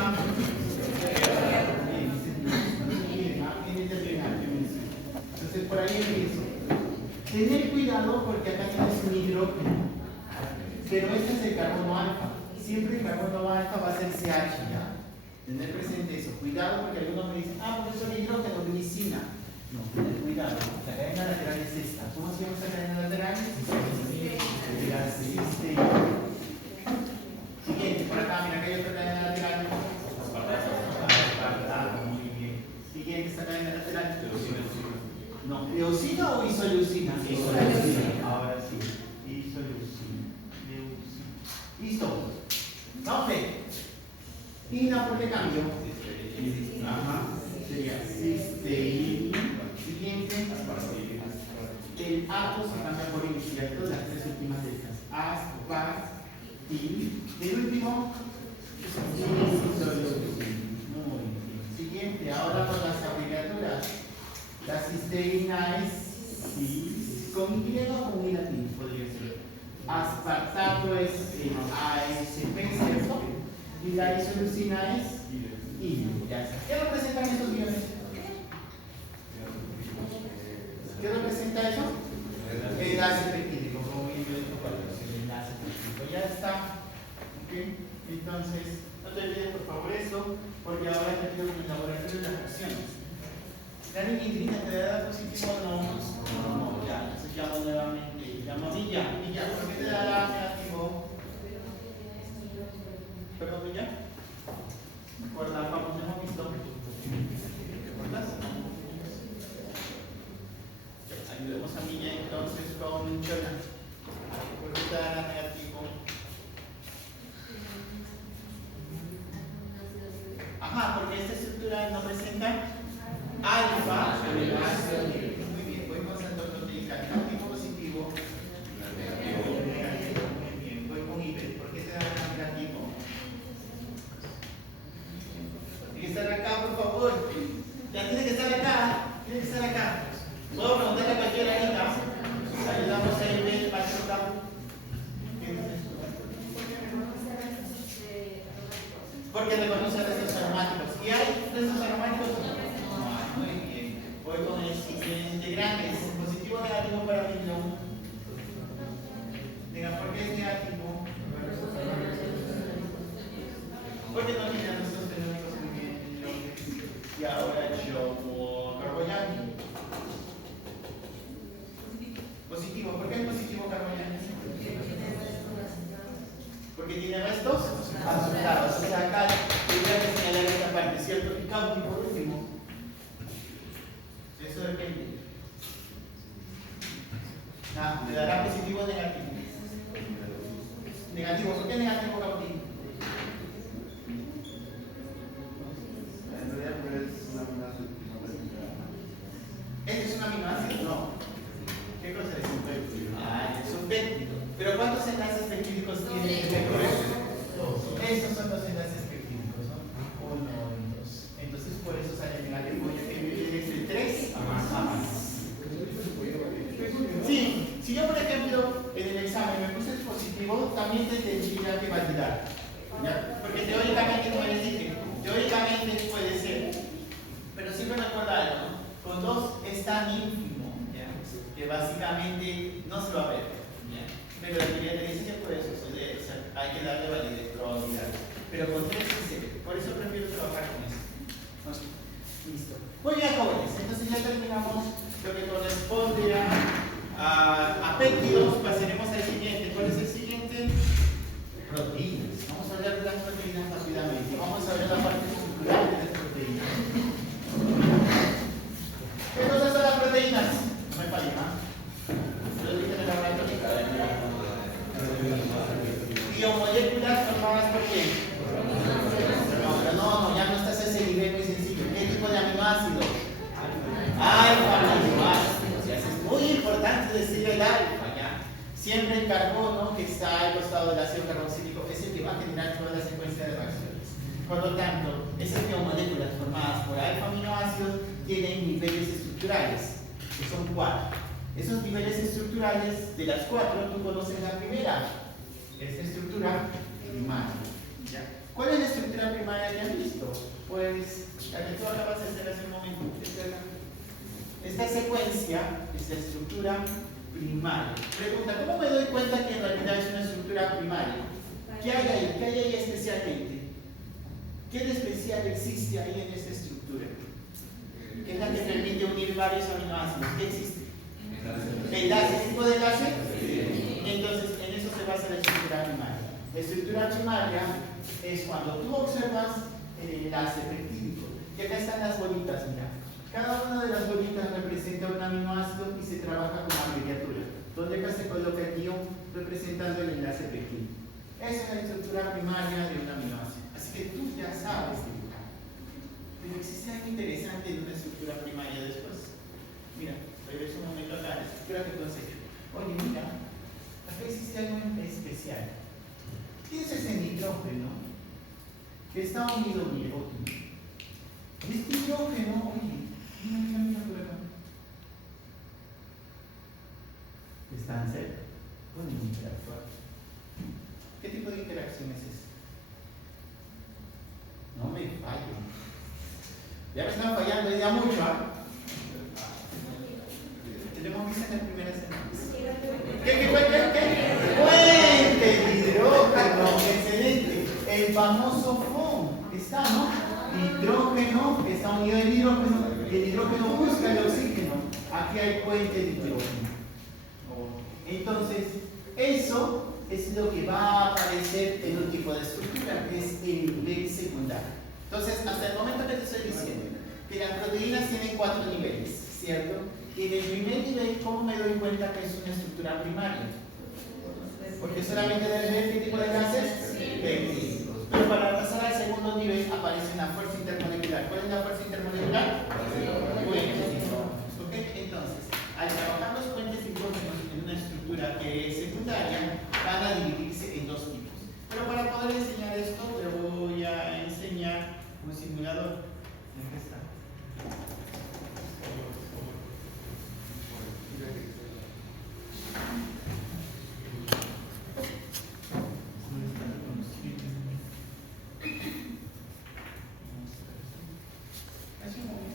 llama? Entonces por ahí empiezo. Tener cuidado porque acá tienes un hidrógeno. Pero este es el carbono alfa. Siempre el carbono alfa va a ser CH, ¿ya? Tener presente eso. Cuidado porque algunos me dicen, profesor, hidrógeno, glicina. No, tener cuidado. La cadena lateral es esta. ¿Cómo se llama esta cadena lateral? La cisteína. Siguiente, por acá, mira que hay otra cadena lateral. Aspartamo, muy bien. Siguiente, esta cadena lateral. No, ¿eosina o isoleucina? Isoleucina. Ahora sí, isoleucina. Listo. No, ¿ina por qué cambio? Ajá. Sería cisteína. Siguiente. El ato se cambia por I, ¿cierto? Las tres últimas letras. Aspartil. El último. Isoleucina. Muy bien. Siguiente. Ahora con las abreviaturas. La cisteína es cis. ¿Con Y o con I latín? Podría ser. Aspartato es ASP, ¿cierto? Y la isoleucina es I. Ya está. ¿Qué representan estos iones? ¿Qué representa eso? El enlace peptídico, como bien yo digo, el enlace peptídico. Ya está. ¿Ok? Entonces, no te olvides por favor eso, porque ahora te pido en el laboratorio las reacciones. ¿La nitrina te da positivo o no? No, ya. Entonces llamo nuevamente. Llamo a Villa. Villa, ¿por qué te da negativo? ¿Perdón, Villa? Por la famosa hemos visto. ¿Recuerdas? Ayudemos a Villa entonces con Chona. ¿Por qué te da negativo? Ajá, porque esta estructura no presenta alfa. Muy bien, voy pasando con negativo positivo. Negativo. Muy bien, voy con IB. ¿Por qué te da negativo? Tiene que estar acá, por favor. Ya tiene que estar acá. Tiene que estar acá. ¿Puedo preguntarle a cualquiera ahorita? Ayudamos a IB, maestro Cabo. Porque reconoce restos aromáticos. ¿Y hay restos aromáticos? No, muy bien. Voy con el siguiente. Grandes. ¿Positivo o negativo para mí? No. Diga, ¿por qué es negativo? Porque no tiene restos fenómicos muy bien. Y ahora yo carbohidrato. Positivo. ¿Por qué es positivo carbohidrato? Porque tiene restos asociados. O sea, acá tendría que señalar esta parte, ¿cierto? Y Cauti, por último. Eso depende. ¿Te dará positivo o negativo? Negativo. ¿Por qué negativo, Cauti? En realidad, es una aminoácido. ¿Este es un aminoácido? No. ¿Qué cosa es un péptido? Es un péptido. ¿Pero cuántos enlaces peptídicos tiene este péptido? Estos son los enlaces peptídicos, ¿no? 1 y 2. Entonces, por eso sale negativo. Yo que es de 3 a más. Sí, si yo, por ejemplo, en el examen me puse positivo, también te tendría que validar. ¿Ya? Porque teóricamente, como les dije, teóricamente puede ser. Pero siempre recuerda algo, ¿no? Con 2 es tan ínfimo, ¿ya? Que básicamente no se va a ver. ¿Ya? Pero la teoría te dice que puede suceder, o sea, hay que darle validez, probabilidad. Pero con 3 sí se ve. Por eso prefiero trabajar con eso. Listo. Muy bien, jóvenes. Entonces ya terminamos lo que corresponde a péptidos. Pasaremos al siguiente. ¿Cuál es el siguiente? Proteínas. Vamos a hablar de las proteínas rápidamente. Vamos a ver la parte estructural de las proteínas. ¿Qué cosas son las proteínas? No me fallen, ¿ah? Lo dije en el laboratorio. Biomoléculas formadas por qué? No, ya no estás a ese nivel muy sencillo. ¿Qué tipo de aminoácidos? Alfa aminoácidos. Es muy importante decir el alfa, ¿ya? Siempre el carbono que está al costado del ácido carboxílico es el que va a generar toda la secuencia de reacciones. Por lo tanto, esas biomoléculas formadas por alfa aminoácidos tienen niveles estructurales, que son 4. Esos niveles estructurales, de las 4, tú conoces la primera. Esta estructura primaria. ¿Ya? ¿Cuál es la estructura primaria? primaria que han visto? Pues la que tú acabas de hacer hace un momento. Esta secuencia es la estructura primaria. Pregunta, ¿cómo me doy cuenta que en realidad es una estructura primaria? ¿Qué hay ahí? ¿Qué hay ahí especialmente? ¿Qué de especial existe ahí en esta estructura? ¿Qué es la que permite unir varios aminoácidos? ¿Qué existe? ¿Enlace? ¿Qué tipo de enlace? Entonces, en eso se basa la estructura primaria. La estructura primaria es cuando tú observas el enlace peptídico. Y acá están las bolitas, mira. Cada una de las bolitas representa un aminoácido y se trabaja con abreviatura. Donde acá se coloca el guión representando el enlace peptídico. Esa es la estructura primaria de un aminoácido. Así que tú ya sabes dibujar. Pero existe algo interesante en una estructura primaria después. Mira, regreso un momento acá, la estructura que tú has hecho. Oye, mira, acá existe algo especial. ¿Tienes ese nitrógeno que está unido a un hidrógeno? Este hidrógeno, oye, mira por acá. ¿Están cerca? Pueden interactuar. ¿Qué tipo de interacción es esa? No me fallo. Ya me están fallando ya mucho, ¿ah? Tenemos visto en la primera semana. ¿Qué? Puente de hidrógeno, excelente. El famoso FON, está, ¿no? Hidrógeno, está unido al hidrógeno, y el hidrógeno busca el oxígeno. Aquí hay puente de hidrógeno. Entonces, eso es lo que va a aparecer en un tipo de estructura, que es el nivel secundario. Entonces, hasta el momento que te estoy diciendo que las proteínas tienen 4 niveles, ¿cierto? Y en el primer nivel, ¿cómo me doy cuenta que es una estructura primaria? Porque solamente debes ver qué tipo de enlaces peptídicos. Pero para pasar al segundo nivel aparece una fuerza intermolecular. ¿Cuál es la fuerza intermolecular? Puentes. ¿Ok? Entonces, al trabajar los puentes hidrógenos en una estructura que es secundaria, van a dividirse en 2 tipos. Pero para poder enseñar esto, te voy a enseñar un simulador. Aquí está. Hace un momento.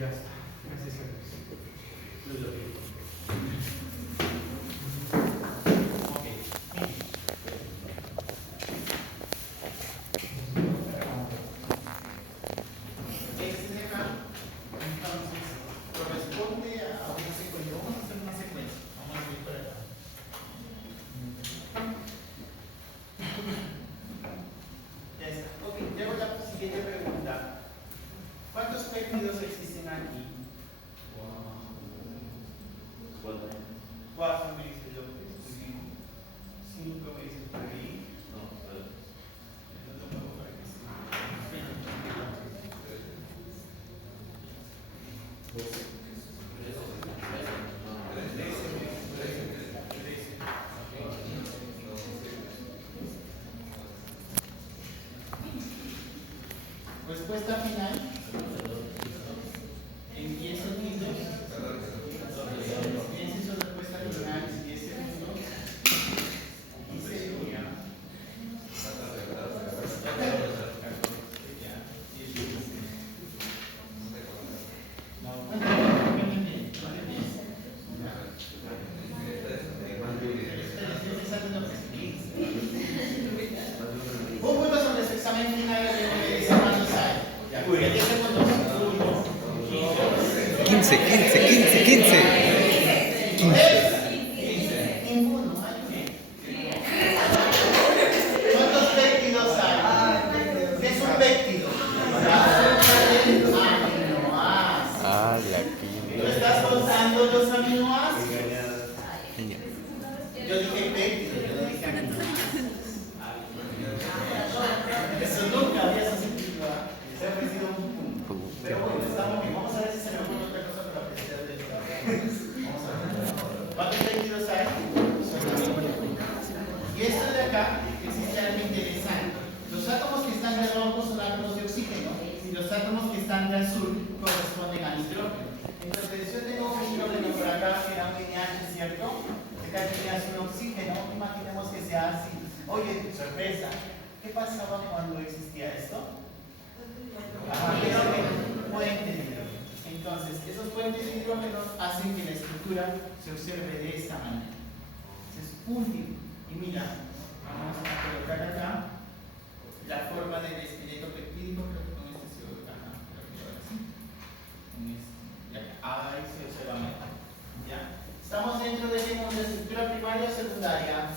Ya está. Gracias a Dios. Ok. Este de acá, entonces, corresponde a una secuencia. Vamos a hacer una secuencia. Vamos a ir por acá. Ya está. Ok, llevo la siguiente pregunta. ¿Cuántos péptidos existen aquí? 4 me dice López. 5 me dice por ahí. Respuesta final. En 10 segundos. Piense su respuesta final en 10 segundos. Y sería. Un punto sobre su examen final de ese mano sale. 10 segundos. 15. Ninguno. ¿Cuántos péptidos hay? ¿Qué es un péptido? Aminoácidos. Ah, la ¿Tú estás contando los aminoácidos? Yo dije péptido, yo no dije aminoácidos. Eso nunca había sucedido. Se ha ofrecido un punto. Pero bueno, estamos bien. Vamos a ver si se me ocurre otra cosa para apreciar del Vamos a ver. ¿Cuántos péptidos hay? Y esto de acá existe algo interesante. Los átomos que están de rojo son átomos de oxígeno y los átomos que están de azul corresponden al hidrógeno. Entonces, yo tengo un hidrógeno por acá que era un NH, ¿cierto? Acá tenías un oxígeno, imaginemos que sea así. Oye, sorpresa, ¿qué pasaba cuando existía esto? Puentes de hidrógeno. Entonces, esos puentes de hidrógeno hacen que la estructura se observe de esta manera. Es un tipo. Y mira, vamos a colocar acá la forma del esqueleto peptídico. Creo que con este se acá. Ahí se observa mejor. ¿Ya? Estamos dentro de qué mundo, estructura primaria o secundaria.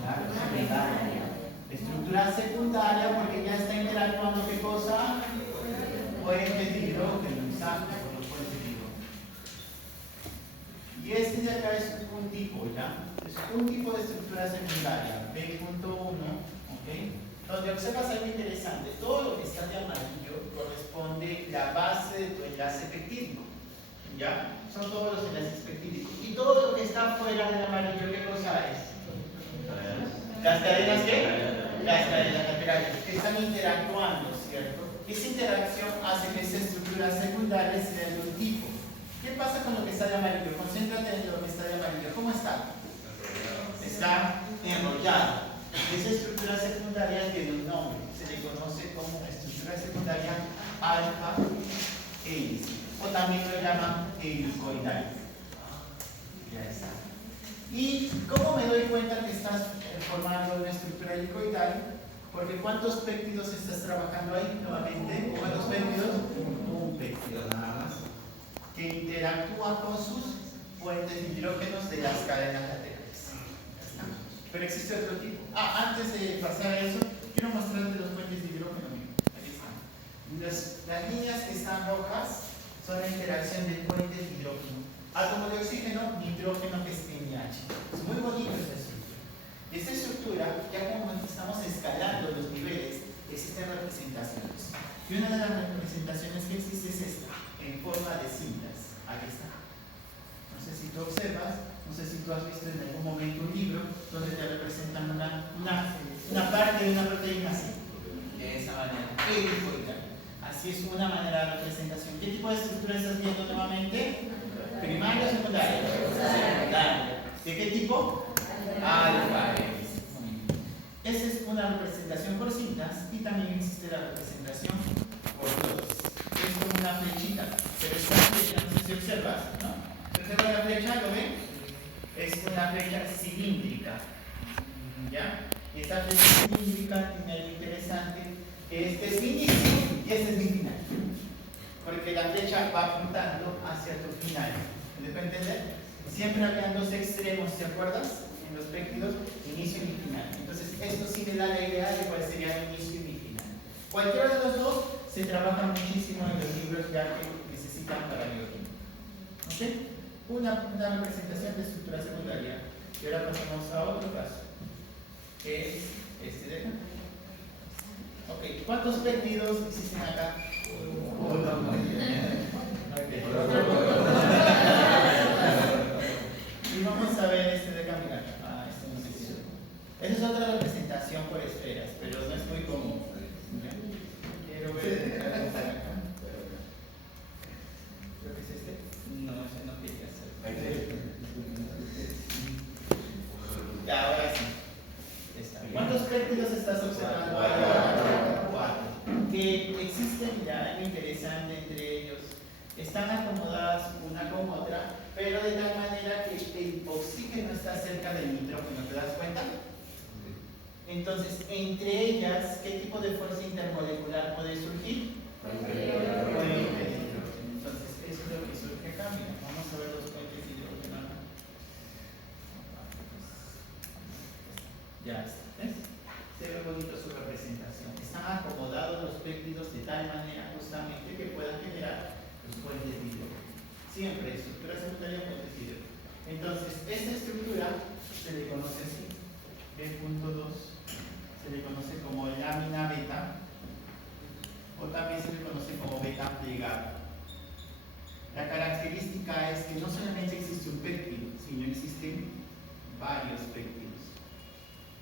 Claro, secundaria. Estructura secundaria porque ya está interactuando qué cosa? Puentes de hidrógeno, exacto, con los puentes de hidrógeno. Y este de acá es un tipo, ¿ya? Es un tipo de estructura secundaria, B.1, ¿ok? Donde observas algo interesante. Todo lo que está de amarillo corresponde la base de tu enlace peptídico, ¿ya? Son todos los enlaces peptídicos. Y todo lo que está fuera del amarillo, ¿qué cosa es? ¿Las cadenas qué? Las cadenas laterales que están interactuando, ¿cierto? Esa interacción hace que esa estructura secundaria sea de un tipo. ¿Qué pasa con lo que está de amarillo? Concéntrate en lo que está de amarillo. ¿Cómo está? Está enrollado. Esa estructura secundaria tiene un nombre. Se le conoce como estructura secundaria alfa hélice. O también lo llaman helicoidal. Ya está. ¿Y cómo me doy cuenta que estás formando una estructura helicoidal? Porque ¿cuántos péptidos estás trabajando ahí nuevamente? ¿Cuántos péptidos? Un péptido nada más. Que interactúa con sus puentes de hidrógenos de las cadenas laterales. Pero existe otro tipo. Antes de pasar a eso, quiero mostrarte los puentes de hidrógeno. Ahí están. Las líneas que están rojas son la interacción de puentes de hidrógeno. Átomo de oxígeno, nitrógeno que es NH. Es muy bonito esta estructura. Y esta estructura, ya como estamos escalando los niveles, existen representaciones. Y una de las representaciones que existe es esta, en forma de cintas. Aquí está. No sé si tú observas, no sé si tú has visto en algún momento un libro donde te representan una parte de una proteína así. De esa manera. Así es una manera de representación. ¿Qué tipo de estructura estás viendo nuevamente? ¿Primaria o secundaria? Secundaria. ¿De qué tipo? Alfa. Esa es una representación por cintas y también existe la representación por dobles. Es como una flecha, ¿lo ven? Es una flecha cilíndrica. ¿Ya? Y esta flecha cilíndrica tiene algo interesante, que este es mi inicio y este es mi final. Porque la flecha va apuntando hacia tu final. ¿Me puede entender? Siempre habían dos extremos, ¿te acuerdas? En los péptidos, inicio y final. Entonces, esto sí me da la idea de cuál sería mi inicio y mi final. Cualquiera de los dos se trabaja muchísimo en los libros ya que necesitan para bioquímica. ¿Ok? Una representación de estructura secundaria. Y ahora pasamos a otro caso, que es este de acá. Ok, ¿cuántos péptidos existen acá? Y vamos a ver este de acá, mira. Este no me sirve. Esa es otra representación por esferas, pero no es muy común. Quiero ver este de acá. Creo que es este. No, ese no quería hacer. Ya, ahora sí. Está bien. ¿Cuántos péptidos estás observando ahí? 4. Que existen ya, algo interesante entre ellos. Están acomodadas una con otra, pero de tal manera que el oxígeno está cerca del nitrógeno, ¿te das cuenta? Entonces, entre ellas, ¿qué tipo de fuerza intermolecular puede surgir? Entonces, eso es lo que surge acá. Mira, vamos a ver los puentes de hidrógeno acá. Ya está, ¿ves? Se ve bonito su representación. Están acomodados los péptidos de tal manera justamente que puedan generar los puentes de hidrógeno. Siempre, estructura secundaria, puentes de hidrógeno. Entonces, esta estructura se le conoce así. B.2 se le conoce como lámina beta, o también se le conoce como beta plegada. La característica es que no solamente existe un péptido, sino existen varios péptidos.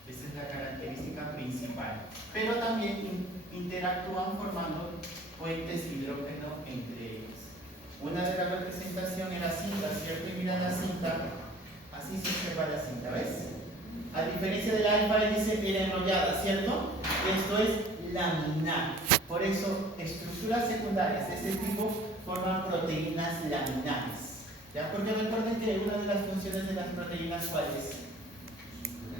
Esa es la característica principal. Pero también interactúan formando puentes de hidrógeno entre ellos. Una de las representaciones era cinta, ¿cierto? Y mira la cinta, así se observa la cinta, ¿ves? A diferencia del alfa, dice bien enrollada, ¿cierto? Esto es laminar. Por eso, estructuras secundarias de este tipo forman proteínas laminares. ¿Ya? Porque recuerden que una de las funciones de las proteínas, ¿cuál es?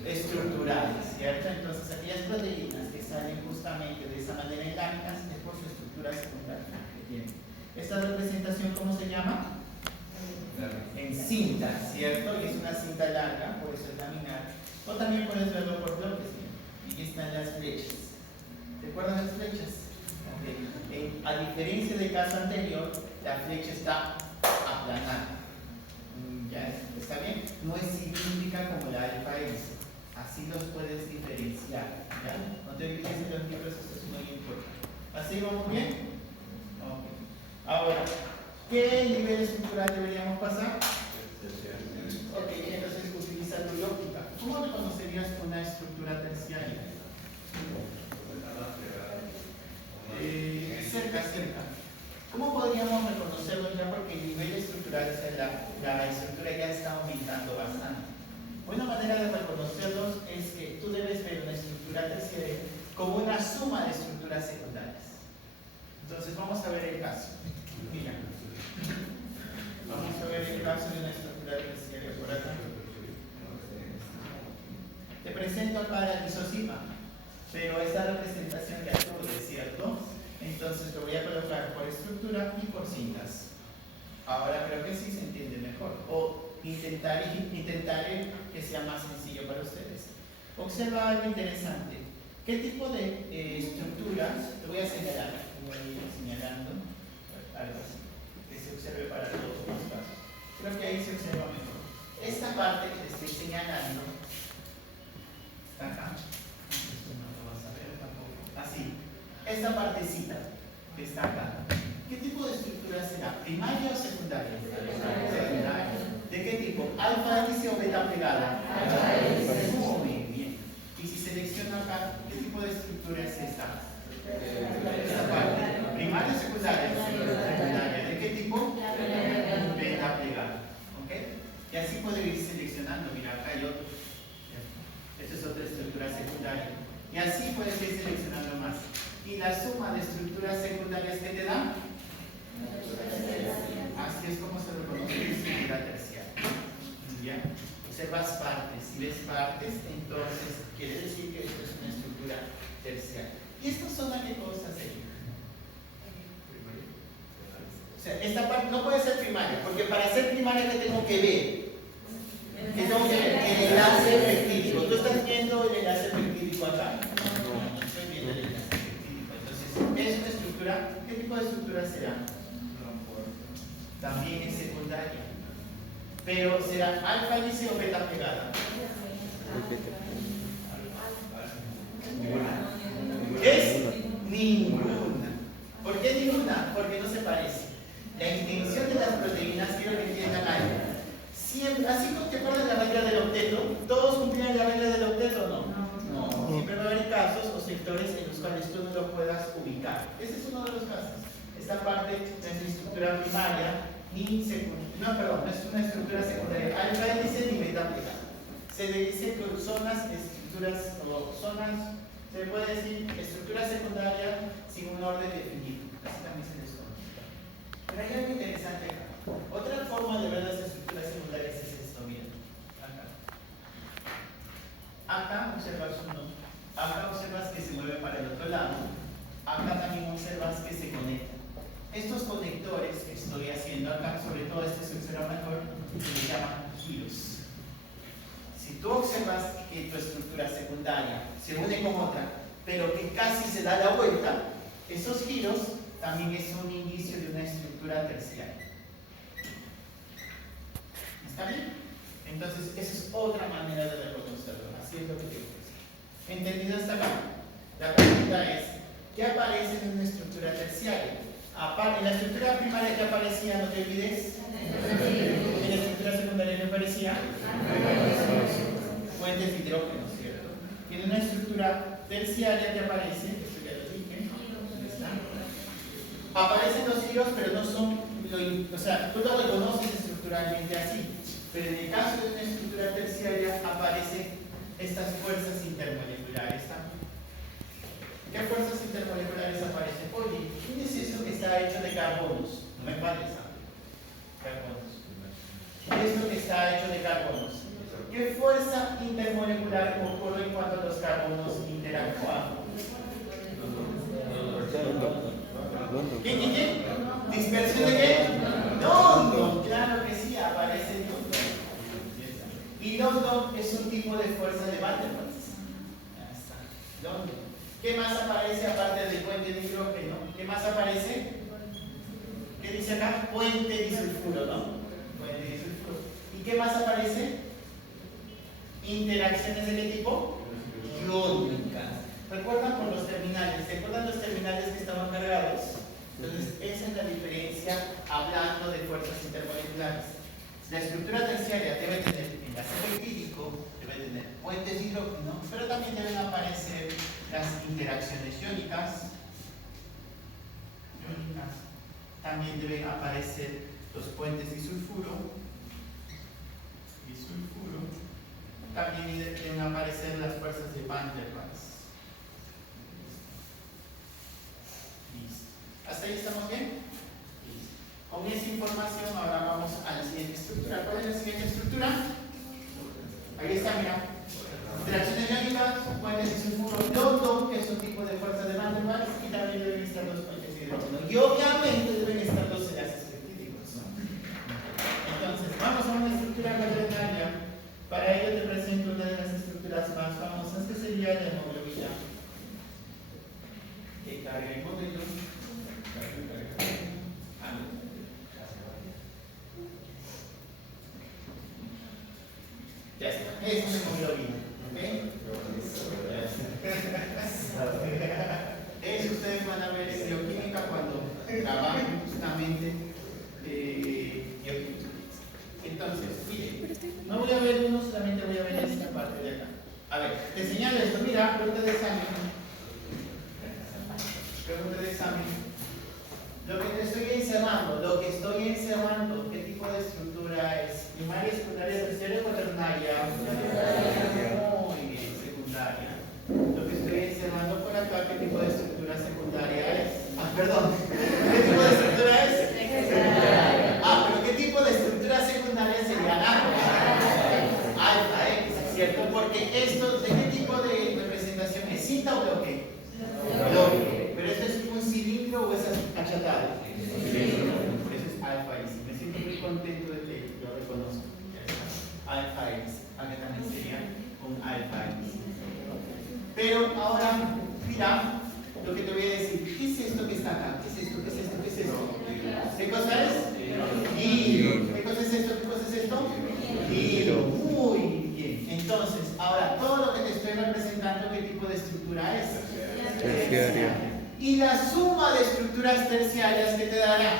Estructurales, ¿cierto? Entonces, aquellas proteínas que salen justamente de esa manera en láminas es por su estructura secundaria que tienen. ¿Esta representación cómo se llama? En cinta, ¿cierto? Y es una cinta larga, por eso es laminar. O también puedes verlo por bloques, ¿sí? Y aquí están las flechas. ¿Recuerdan las flechas? Okay. A diferencia del caso anterior, la flecha está aplanada. ¿Ya está bien? No es cilíndrica como la alfa X. Así los puedes diferenciar. ¿Ya? No te olvides de los libros, esto es muy importante. ¿Así vamos bien? Okay. Ahora, ¿qué nivel estructural deberíamos pasar? Ok, entonces utiliza tu lógica. ¿Cómo reconocerías una estructura terciaria? Cerca. ¿Cómo podríamos reconocerlo ya? Porque el nivel estructural, o sea, la estructura ya está aumentando bastante. Una manera de reconocerlos es que tú debes ver una estructura terciaria como una suma de estructuras secundarias. Entonces vamos a ver el caso. Mira. Vamos a ver el caso de una estructura terciaria por acá. Te presento acá la lisosima, pero esta representación ya tuve, ¿cierto? Entonces lo voy a colocar por estructura y por cintas. Ahora creo que sí se entiende mejor. O intentaré que sea más sencillo para ustedes. Observa algo interesante. ¿Qué tipo de estructuras? Te voy a señalar. Voy a ir señalando algo así, que se observe para todos los casos. Creo que ahí se observa mejor. Esta parte que te estoy señalando está acá. Esto no lo vas a ver tampoco. Así. Esta partecita que está acá. ¿Qué tipo de estructura será? ¿Primaria o secundaria? Secundaria. ¿De qué tipo? ¿Alfa hélice o beta plegada? Alfa hélice. Muy bien. Y si selecciono acá, ¿qué tipo de estructura es esta? Esta parte. ¿Primaria o secundaria? Secundaria. ¿De qué tipo? Beta plegada. ¿Ok? Y así puedo ir seleccionando. Mira, acá hay otro. Esta es otra estructura secundaria. Y así puedes ir seleccionando más. ¿Y la suma de estructuras secundarias que te dan? Así es como se reconoce la estructura terciaria. ¿ya? Observas partes. Si ves partes, entonces quiere decir que esto es una estructura terciaria. ¿Y esta zona qué cosa sería? O sea, esta parte no puede ser primaria, porque para ser primaria, ¿qué tengo que ver? ¿Qué tengo que ver? El enlace peptídico. ¿Tú estás viendo el enlace peptídico acá? No, estoy viendo el enlace peptídico. Entonces, es una estructura. ¿Qué tipo de estructura será? También es secundaria. Pero será alfa hélice o beta pegada. Es ninguna. ¿Por qué ninguna? Porque no se parece. La intención de las proteínas, quiero que entiendan algo. Siempre, así como te acuerdas de la regla del octeto, ¿todos cumplían la regla del octeto o no? No. Siempre va a haber casos o sectores en los cuales tú no lo puedas ubicar. Ese es uno de los casos. Esta parte no es una estructura primaria ni secundaria. No, perdón, no es una estructura secundaria. Alfa hélice ni beta pegada. Se le dice que son las estructuras o zonas, se puede decir estructura secundaria sin un orden definido. Así también se les conoce. Pero hay algo interesante acá. Otra forma de ver las estructuras secundarias es esto, miren. Acá observas uno. Acá observas que se mueve para el otro lado. Acá también observas que se conectan. Estos conectores que estoy haciendo acá, sobre todo este se observa mejor, se llaman giros. Si tú observas que tu estructura secundaria se une con otra, pero que casi se da la vuelta, esos giros también es un indicio de una estructura terciaria. ¿Está bien? Entonces, esa es otra manera de reconocerlo. Así es lo que tengo que decir. ¿Entendido hasta acá? La pregunta es, ¿qué aparece en una estructura terciaria? En la estructura primaria que aparecía, no te olvides. En la estructura secundaria que aparecía fuentes de hidrógeno, ¿cierto? Y en una estructura terciaria que aparece, esto ya lo dije, ¿dónde está? Aparecen los giros, pero no son, o sea, tú lo reconoces estructuralmente así, pero en el caso de una estructura terciaria aparecen estas fuerzas intermoleculares también. ¿Qué fuerzas intermoleculares aparecen? Oye, ¿quién es eso que está hecho de carbonos? No me falles, carbonos. ¿Qué es lo que está hecho de carbonos? ¿Qué fuerza intermolecular ocurre cuando los carbonos interactúan? ¿Qué? ¿Dispersión de qué? No, claro que sí, aparece London. Y London es un tipo de fuerza de Van der Waals. Ya está, London. ¿Qué más aparece aparte del puente de hidrógeno? ¿Qué más aparece? ¿Qué dice acá? Puente disulfuro, ¿no? Puente disulfuro. ¿Y qué más aparece? ¿Interacciones de qué tipo? Iónicas. ¿Recuerdan por los terminales? ¿Se acuerdan los terminales que estaban cargados? Entonces, esa es la diferencia hablando de fuerzas intermoleculares. La estructura terciaria debe tener enlace peptídico, debe tener puentes de hidrógeno, pero también deben aparecer las interacciones iónicas. También deben aparecer los puentes disulfuro. También deben aparecer las fuerzas de Van der Waals. Listo. ¿Hasta ahí estamos bien? Listo. Con esa información ahora vamos a la siguiente estructura. ¿Cuál es la siguiente estructura? Ahí está, mira. Interacciones iónicas, puentes disulfuro, London, que es un tipo de fuerza de Van der Waals, y también deben estar los puentes de hidrógeno. Y obviamente deben estar los enlaces peptídicos. Entonces, vamos a una estructura cuaternaria. Para ello te presento una de las estructuras más famosas, que sería la hemoglobina. Que carga el modelo. Ya está. Es una hemoglobina. ¿Ok? Eso ustedes van a ver en bioquímica cuando trabajen justamente bioquímica. Entonces, mire, no voy a ver uno, solamente voy a ver esta parte de acá. A ver, te señalo esto, mira, pregunta de examen. Pregunta de examen. Lo que te estoy encerrando, ¿qué tipo de estructura es? ¿Primaria, secundaria, terciaria o cuaternaria? esto, ¿de qué tipo de representación es? ¿Cinta o bloque? Bloque. ¿Pero esto es un cilindro o es achatado? Cilindro. Eso es alfa y me siento muy contento de que lo reconozco. Alfa X. Acá también sería un alfa X. Pero ahora, mira lo que te voy a decir. ¿Qué es esto que está acá? ¿Qué es esto? ¿Qué es esto? ¿Qué es esto? ¿Qué cosa es? Giro. ¿Qué cosa es esto? ¿Qué cosa es esto? Giro. Muy bien. Entonces, ahora, todo lo que te estoy representando, ¿qué tipo de estructura es? Terciaria. ¿Y la suma de estructuras terciarias qué te dará?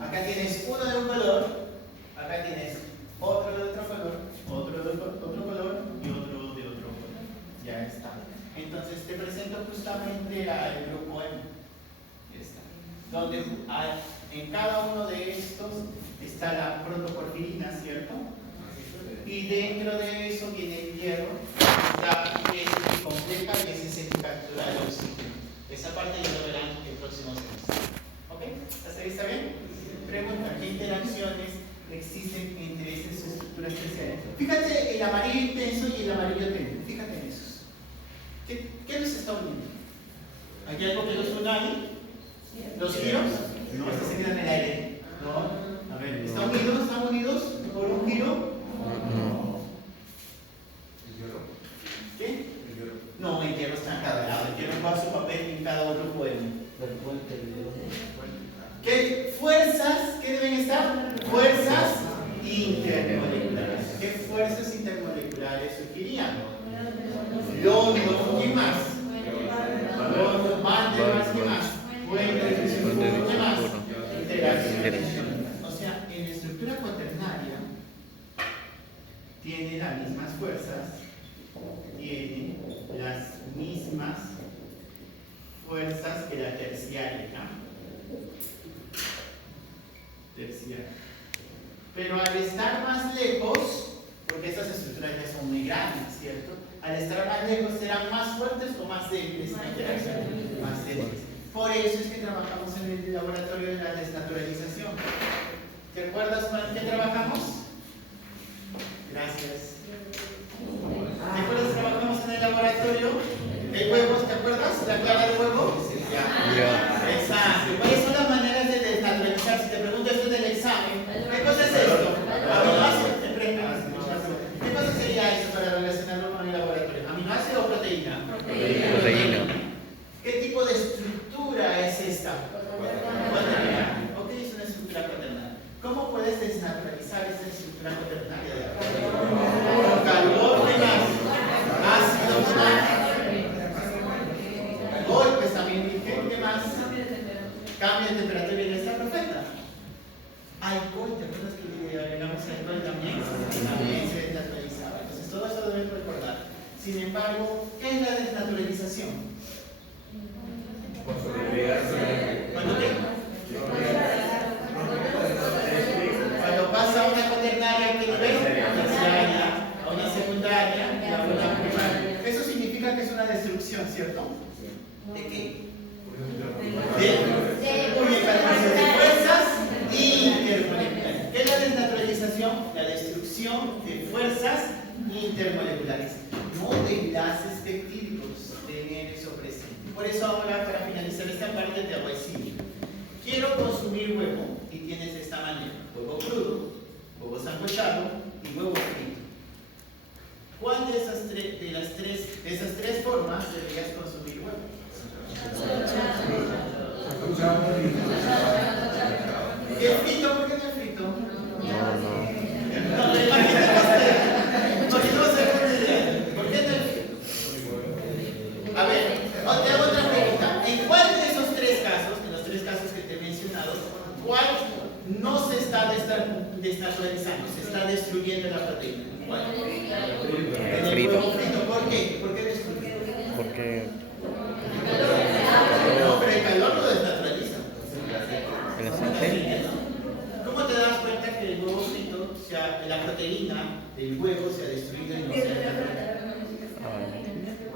Acá tienes uno de un color, acá tienes otro de otro color, otro de otro color y otro de otro color. Ya está. Entonces te presento justamente al grupo M. Ya está. Donde en cada uno de estos está la protoporfirina, ¿cierto? Y dentro de eso viene el hierro, que es el que compleja y ese es el que captura el oxígeno. Esa parte ya lo verán el próximo semestre. ¿Ok? ¿Hasta ahí está bien? Pregunta, ¿qué interacciones existen entre esas estructuras terciarias? Fíjate el amarillo intenso y el amarillo tenue. Fíjate en esos. ¿Qué nos está uniendo? ¿Hay algo que los una ahí? ¿Los giros? No, estos se quedan en el aire. No. A ver, ¿están unidos? ¿Están unidos por un giro? No. ¿Qué? No, el hierro está en cada lado. El hierro juega su papel en cada otro poema. ¿Qué fuerzas? ¿Qué deben estar? Fuerzas intermoleculares. ¿Qué fuerzas intermoleculares surgirían? London, ¿qué más? London, Van der Waals, ¿qué más? ¿Qué más? Interacción. O sea, en la estructura cuaternaria tiene las mismas fuerzas, tiene las mismas fuerzas que la terciaria, ¿no? Terciaria. Pero al estar más lejos, porque esas estructuras ya son muy grandes, ¿cierto? Al estar más lejos, ¿serán más fuertes o más débiles en la interacción? Más débiles. Por eso es que trabajamos en el laboratorio de la desnaturalización. ¿Te acuerdas con qué trabajamos? Gracias. ¿Te acuerdas que trabajamos en el laboratorio de huevos? ¿Te acuerdas? ¿La clara de huevo? Ya. Exacto. ¿Cuáles son las maneras de desnaturalizar? Si te pregunto esto en el examen, ¿qué cosa es esto? Aminoácido. ¿Qué cosa sería eso para relacionarlo con el laboratorio? ¿Aminoácido o proteína? Proteína. ¿Qué tipo de estructura es esta? Cuaternaria. Ok, es una estructura cuaternaria. ¿Cómo puedes desnaturalizar esta estructura cuaternaria? Con calor, ¿qué más? Ácido, ¿qué más? Golpes también dije, ¿qué más? Cambio de temperatura y está perfecta. Alcohol, ¿te acuerdas que agregamos alcohol también? También se desnaturalizaba. Entonces todo eso debes recordar. Sin embargo, ¿qué es la desnaturalización? ¿Cuándo qué? Cuando pasa a una cuaternaria, ¿qué nivel? Terciaria, a una secundaria y a una primaria. Eso significa que es una destrucción, ¿cierto? ¿De qué? De fuerzas intermoleculares. ¿Qué es la desnaturalización? La destrucción de fuerzas intermoleculares, no de enlaces peptídicos de eso presente. Por eso ahora, para finalizar esta parte, te voy a decir: quiero consumir huevo y tienes de esta manera: huevo crudo, huevo sancochado y huevo frito. ¿Cuál de esas tres formas deberías consumir huevo? ¿Y el frito? ¿Por qué no el frito? No, imagínate usted. Porque no se puede idea. ¿Por qué no el frito? A ver, te hago otra pregunta. ¿En cuál de esos tres casos, en los tres casos que te he mencionado, cuál no se está desnaturalizando, se está destruyendo la proteína? ¿Cuál? En el huevo frito. ¿Por qué? ¿Por qué destruye? Porque No, pero el calor lo desnaturaliza. el aceite. ¿Cómo te das cuenta que el huevo frito, la proteína del huevo se ha destruido y no se ha desnaturalizado?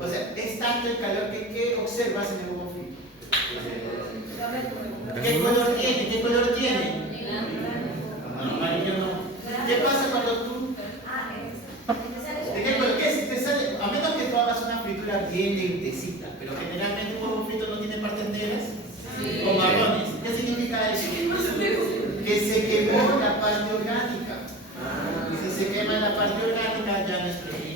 O sea, es tanto el calor que ¿qué observas en el huevo frito? ¿Qué color tiene? ¿Qué color tiene? No, amarillo no. ¿Qué pasa cuando tú... ¿De qué? ¿Qué? Si te sale, a menos que tú hagas una fritura bien lentecita, pero generalmente un huevo frito no tiene partes negras o marrones. ¿Qué significa eso? Que se quemó la parte orgánica. Y si se quema la parte orgánica, ya no es proteína.